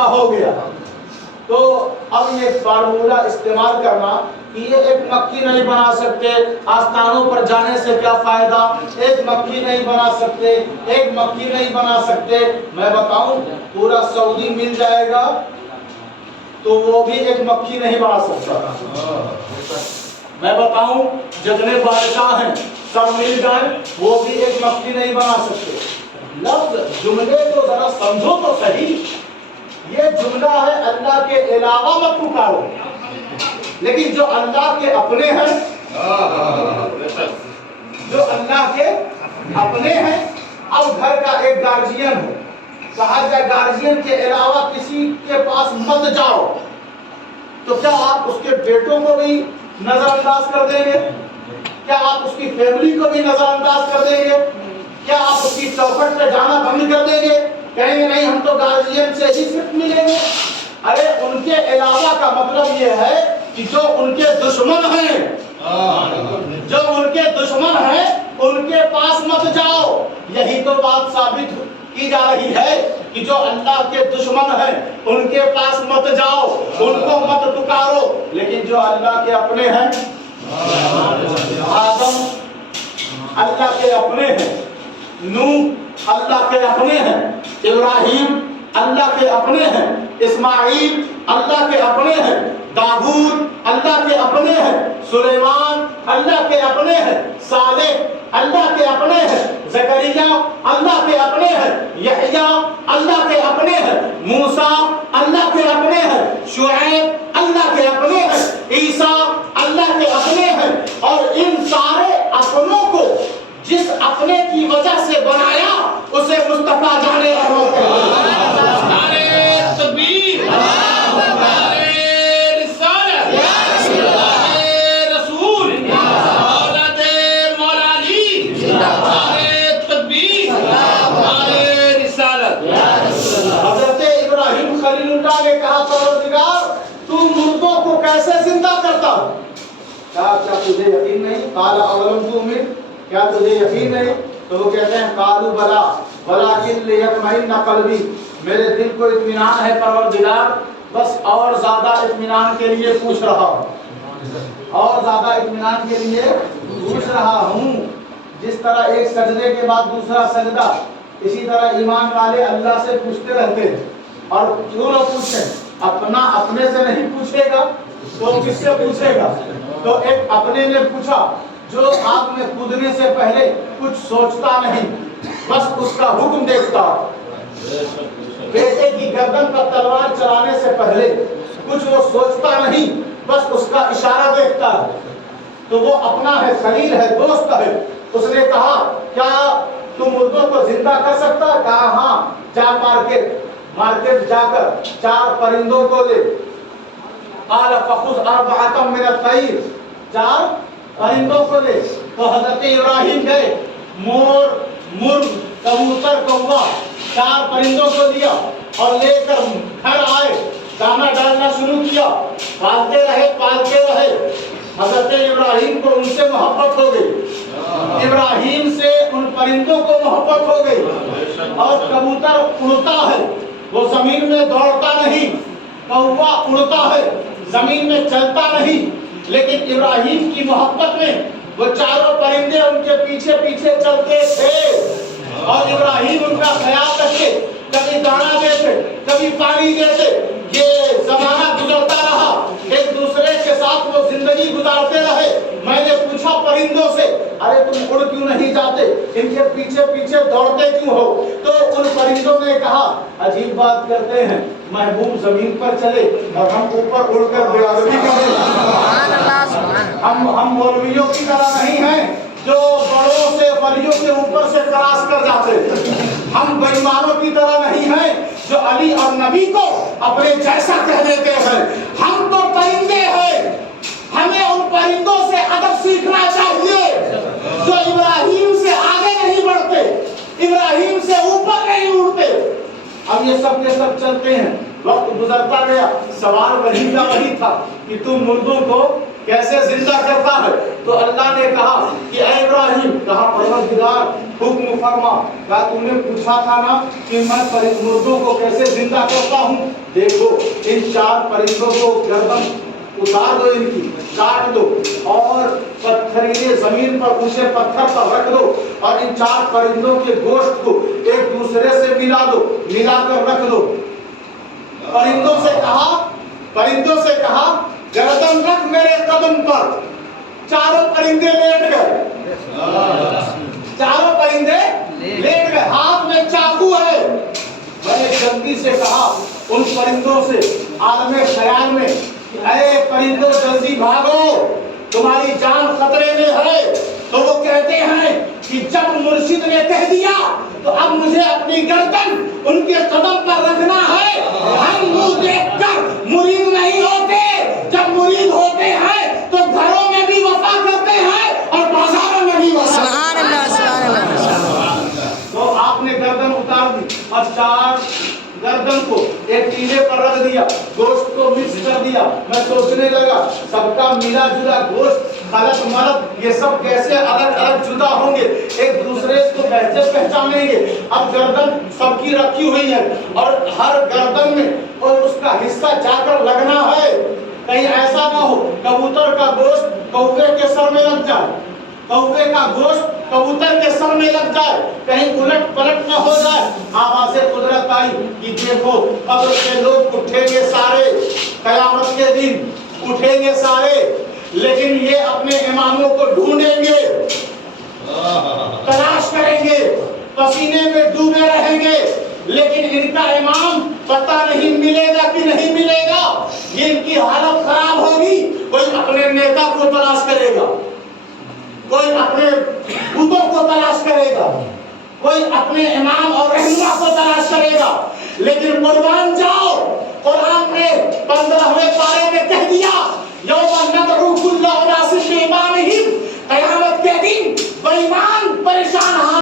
زندہ ہو گیا. تو اب یہ فارمولہ استعمال کرنا کہ یہ ایک مکھی نہیں بنا سکتے, آستانوں پر جانے سے کیا فائدہ, ایک مکھی نہیں بنا سکتے, ایک مکھی نہیں بنا سکتے. میں بتاؤں پورا سعودی مل جائے گا تو وہ بھی ایک مکھی نہیں بنا سکتا. میں بتاؤں جتنے بادشاہ ہیں سب مل جائیں وہ بھی ایک مکھی نہیں بنا سکتے. لفظ جملے کو ذرا سمجھو تو صحیح. یہ جملہ ہے اللہ کے علاوہ مت پکارو, لیکن جو اللہ کے اپنے ہیں, جو اللہ کے اپنے ہیں. اب گھر کا ایک گارجین ہو, کہا جائے گارجین کے علاوہ کسی کے پاس مت جاؤ, تو کیا آپ اس کے بیٹوں کو بھی نظر انداز کر دیں گے؟ کیا آپ اس کی فیملی کو بھی نظر انداز کر دیں گے؟ کیا آپ اس کی چوکھٹ پہ جانا بند کر دیں گے؟ کہیں گے نہیں ہم تو گارجین سے ہی صرف ملیں گے. ارے ان کے علاوہ کا مطلب یہ ہے کہ جو ان کے دشمن ہیں, جو ان کے دشمن ہیں ان کے پاس مت جاؤ. یہی تو بات ثابت کی جا رہی ہے کہ جو اللہ کے دشمن ہیں ان کے پاس مت جاؤ, ان کو مت پکارو. لیکن جو اللہ کے اپنے ہیں, آدم اللہ کے اپنے ہیں, نوح اللہ کے اپنے ہیں, ابراہیم اللہ کے اپنے ہیں, اسماعیل اللہ کے اپنے ہیں, داؤد اللہ کے اپنے ہیں, سلیمان اللہ کے اپنے ہیں, صالح اللہ کے اپنے ہیں, زکریا اللہ کے اپنے ہیں, یحییٰ اللہ کے اپنے ہیں, موسیٰ اللہ کے اپنے ہیں, شعیب اللہ کے اپنے ہیں, عیسیٰ اللہ کے اپنے ہیں. اور ان سارے اپنوں کو جس اپنے کی وجہ سے بنایا اسے مصطفیٰ جانے کیا تجھے یقین نہیں؟ قال اولم تؤمن, کیا تجھے یقین نہیں؟ تو وہ کہتے ہیں قالوا بلا ولکن لیطمئن قلبی, میرے دل کو اطمینان ہے پروردگار, بس اور زیادہ اطمینان کے لیے پوچھ رہا ہوں, اور زیادہ اطمینان کے لیے پوچھ رہا ہوں. جس طرح ایک سجدے کے بعد دوسرا سجدہ, اسی طرح ایمان والے اللہ سے پوچھتے رہتے ہیں. اور کیوں نہ پوچھیں, اپنا اپنے سے نہیں پوچھے گا تو کس سے پوچھے گا؟ تو ایک اپنے نے پوچھا جو آگ میں کودنے سے پہلے کچھ سوچتا نہیں, بس اس کا حکم دیکھتا. بیٹے کی گردن پر تلوار چلانے سے پہلے کچھ وہ سوچتا نہیں, بس اس کا اشارہ دیکھتا ہے. تو وہ اپنا ہے, خلیل ہے, دوست ہے. اس نے کہا کیا تم مردوں کو زندہ کر سکتا؟ کہا ہاں, جا مارکیٹ جا کر 4 پرندوں کو لے. قال فخذ 4 من الطير, 4 پرندوں کو لے. تو حضرت ابراہیم گئے, مور, مرغ, کبوتر, کوا, 4 پرندوں کو لیا اور لے کر گھر آئے, دانا ڈالنا شروع کیا, پالتے رہے. حضرت ابراہیم کو ان سے محبت ہو گئی, ابراہیم سے ان پرندوں کو محبت ہو گئی. اور کبوتر اڑتا ہے, وہ زمین میں دوڑتا نہیں, کوا اڑتا ہے, زمین میں چلتا نہیں, لیکن ابراہیم کی محبت میں وہ 4 پرندے ان کے پیچھے پیچھے چلتے تھے اور ابراہیم ان کا خیال رکھے, کبھی دانا دیتے, کبھی پانی دیتے. یہ زمانہ گزرتا رہا, ایک دوسرے کے ساتھ وہ زندگی گزارتے رہے. میں نے پوچھا پرندوں سے, ارے تم اڑ کیوں نہیں جاتے, ان کے پیچھے پیچھے دوڑتے کیوں ہو؟ تو ان پرندوں نے کہا عجیب بات کرتے ہیں, محبوب زمین پر چلے اور ہم اوپر اڑ کر بے ادبی کریں. ہم مولویوں کی طرح نہیں ہیں جو بڑوں سے ولیوں کے اوپر سے کراس کر جاتے. ہم بے ایمانوں کی طرح نہیں ہیں جو علی اور نبی کو اپنے جیسا کہہ دیتے ہیں. ہم تو پرندے ہیں, ہمیں ان پرندوں سے ادب سیکھنا چاہیے جو ابراہیم سے آگے نہیں بڑھتے, ابراہیم سے اوپر نہیں اڑتے. اب یہ سب کے سب چلتے ہیں, وقت گزرتا گیا, سوال وہی کا وہی تھا کہ تم مردوں کو کیسے زندہ کرتا ہے؟ تو اللہ نے کہا کہ اے ابراہیم، کہا پروردگار حکم فرما، کہا تم نے پوچھا تھا نا کہ میں مردوں کو کیسے زندہ کرتا ہوں؟ دیکھو ان 4 پرندوں کو گردن اتار دو، ان کی کاٹ دو اور پتھریلے زمین پر اونچے پتھر پر رکھ دو اور ان 4 پرندوں کے گوشت کو ایک دوسرے سے ملا دو، ملا کر رکھ دو۔ پرندوں سے کہا گردن رکھ میرے قدم پر۔ چاروں پرندے لیٹ گئے، چاروں پرندے لیٹ گئے، ہاتھ میں چاقو ہے۔ میں نے جلدی سے کہا ان پرندوں سے عالم خیال میں، اے پرندوں جلدی بھاگو، تمہاری جان خطرے میں ہے۔ تو وہ کہتے ہیں کہ جب مرشد نے کہہ دیا تو اب مجھے اپنی گردن ان کے قدم پر رکھنا ہے۔ ہم منہ دیکھ کر مرید نہیں ہوتے، جب مرید ہوتے ہیں تو گھروں میں بھی وفا کرتے ہیں اور بازاروں میں بھی وفا۔ سبحان اللہ، سبحان اللہ۔ تو آپ نے گردن اتار دی اور 4 گردن کو ایک ٹیلے پر رکھ دیا، گوشت کو مکس کر دیا۔ میں سوچنے لگا سب کا ملا جلا گوشت، خلط مرد، یہ سب کیسے الگ الگ جدا ہوں گے، ایک دوسرے کو کیسے پہچانیں گے؟ اب گردن سب کی رکھی ہوئی ہے اور ہر گردن میں اور اس کا حصہ جا کر لگنا ہے، کہیں ایسا نہ ہو کبوتر کا گوشت کوے کے سر میں لگ جائے، کوے کا گوشت کبوتر کے سر میں لگ جائے، کہیں الٹ پلٹ نہ ہو جائے۔ آواز قدرت آئی کہ دیکھو قبر سے لوگ اٹھیں گے سارے، قیامت کے دن اٹھیں گے سارے، لیکن یہ اپنے اماموں کو ڈھونڈیں گے، تلاش کریں گے، پسینے میں ڈوبے رہیں گے، لیکن ان کا امام پتہ نہیں ملے گا کہ نہیں ملے گا۔ یہ ان کی حالت خراب ہوگی، کوئی اپنے نیتا کو تلاش کرے گا، کوئی اپنے بتوں کو تلاش کرے گا، کوئی اپنے امام اور رہنما کو تلاش کرے گا، لیکن قربان جاؤ قرآن نے 15ویں پارے میں کہہ دیا یوم ندعو کل اناس بامامہم، قیامت کے دن بے ایمان